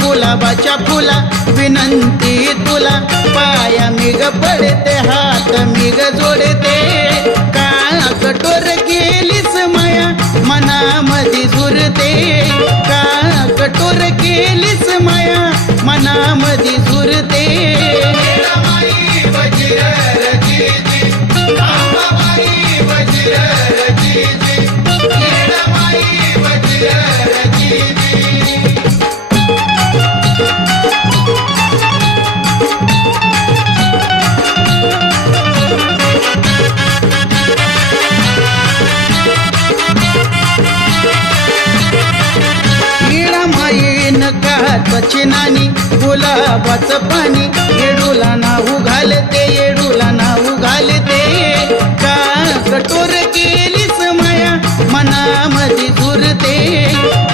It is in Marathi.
गुलाबाच्या फुला विनंती तुला पाया मिग पडते हात मिग जोडते का कठोर केलीस माया मनामध्ये झुरते का कठोर केलीस माया मनामध्ये झुरते चिनानी गुलाबाचं पाणी येडूला नाऊ घालते येडूला नाऊ घालते का कठोर